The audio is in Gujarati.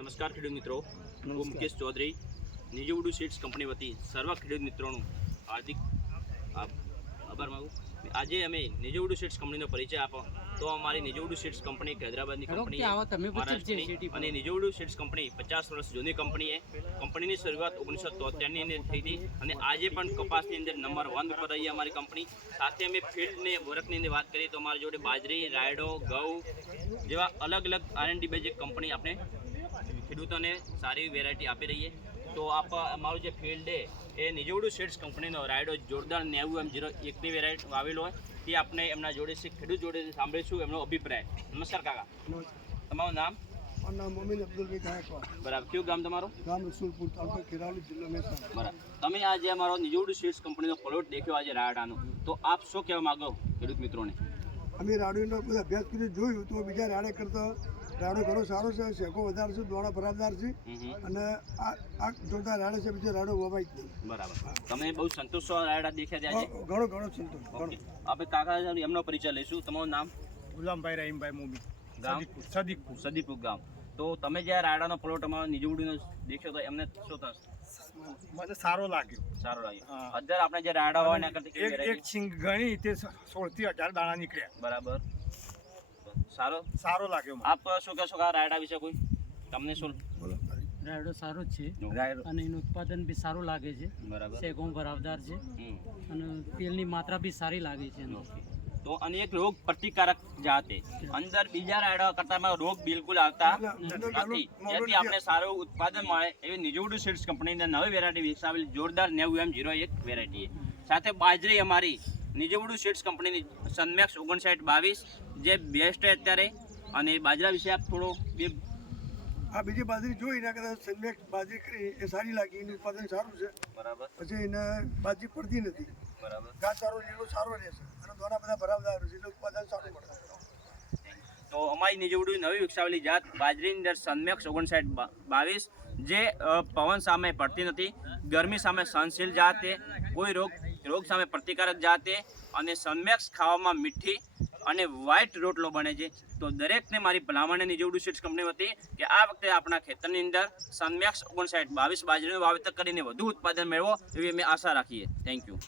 નમસ્કાર ખેડૂત મિત્રો, હું મુકેશ ચૌધરી નિજવડુ સીડ્સ કંપની વતી સર્વ ખેડૂત મિત્રોનું હાર્દિક આભાર માગું. આજે અમે નિજવડુ સીડ્સ કંપનીનો પરિચય આપો તો અમારી નિજવડુ સીડ્સ કંપની હૈદરાબાદની કંપની મહારાષ્ટ્રની અને નિજવડુ સીડ્સ કંપની 50 વર્ષ જૂની કંપની છે. કંપનીની શરૂઆત 1973ની અંદર થઈ હતી અને આજે પણ કપાસની અંદર નંબર 1 ઉપર રહી અમારી કંપની. સાથે અમે ફિલ્ડને વર્કની અંદર વાત કરીએ તો અમારી જોડે બાજરી, રાયડો, ઘઉં જેવા અલગ અલગ R&D બેઝ કંપની આપણે ખેડૂતોને સારી વેરાયટી આપી રહીએ. તો અમારું જે ફિલ્ડ છે એ નિજવડુ સીડ્સ કંપનીનો રાયડો જોરદાર 90M01ની વેરાયટી આવેલો હોય તે આપણે એમના જોડે ખેડૂત જોડે સાંભળીશું એમનો અભિપ્રાય. નમસ્કાર કાકા, તમારું નામ? મારું નામ મોમીન અબ્દુલભાઈ ગાયકવાડ. બરાબર. કયું ગામ તમારું? ગામ રસુલપુર, તાલુકો ખેરાલુ, જિલ્લો મહેસાણા. બરાબર. તમે આજે અમારો નિજવડુ સીડ્સ કંપનીનો પ્લોટ દેખ્યો આજે રાયડાનો, તો આપ શું કહેવા માગો ખેડૂત મિત્રોને? અમે રાડુનો બધા અભ્યાસ કરી જોયું તો બીજા રાડે કરતાં રાડો ઘણો સારો છે, શેકો વધારે છે, દોણા બરાબર છે અને આ જોરદાર રાડે છે, બીજો રાડો વવાય જ નહીં. બરાબર. તમે બહુ સંતોષ રાયડા દેખ્યા ત્યાં છે? ઘણો સંતોષ. આપણે કાકા એમનો પરિચય લઈશું. તમારું નામ? ગુલામભાઈ રહીમભાઈ મોમી, ગામ? સદીપુર ગામ. તો તમે જ્યારે રાયડાનો પ્લોટ અમારો નિજવડુનો દેખ્યો તો એમને શું થશે? મને સારો લાગ્યો. સારો લાગ્યો. અત્યારે આપણે જે રાયડા હોય એના કરતા એક સિંગ ગણી તે 16 થી 18 દાણા નીકળ્યા. બરાબર. સારો લાગ્યો. આપ શું કહેશો આ રાયડા વિશે? કોઈ તમને શું? રાયડો સારો જ છે અને એનું ઉત્પાદન બી સારું લાગે છે. બરાબર. શેકો ભરાવદાર છે અને તેલની માત્રા બી સારી લાગે છે. તો અને એક રોગ પ્રતિકારક જાતે અંદર બીજા રાયડા કરતા રોગ બિલકુલ આવતા નથી, જેથી આપણે સારું ઉત્પાદન મળે એવી નિજવડુ સીડ્સ કંપનીની નવી વેરાયટી વિકસાવેલી જોરદાર 90M01 વેરાયટી. સાથે બાજરી અમારી નિજવડુ સીડ્સ કંપનીની સનમેક્સ 5922 જે બેસ્ટ છે અત્યારે. અને બાજરા વિશે આપ થોડો આ બીજી બાજરી જોઈ એના કરતાં સનમેક્સ બાજરી કરી એ સારી લાગી, એનું ઉત્પાદન સારું છે. બરાબર. પછી એને બાજરી પડતી નથી. બરાબર. ઘાસચારો લીલો સારો રહેશે અને દોણા બધા ભરાવદાર છે એટલે ઉત્પાદન સારું મળશે. તો અમારી નિજવડુ નવી વિકસાવેલી જાત બાજરીની અંદર સનમેક્સ 5922 જે પવન સામે પડતી નથી, ગરમી સામે સહનશીલ જાતે, કોઈ રોગ સામે પ્રતિકારક જાતે અને સનમેક્સ ખાવામાં મીઠી અને વ્હાઇટ રોટલો બને છે. તો દરેકને મારી ભલામણ નિજવડુ સીડ્સ કંપની હતી કે આ વખતે આપણા ખેતરની અંદર સનમેક્સ 5922 બાજરીનું વાવેતર કરીને વધુ ઉત્પાદન મેળવો એવી અમે આશા રાખીએ. Thank you.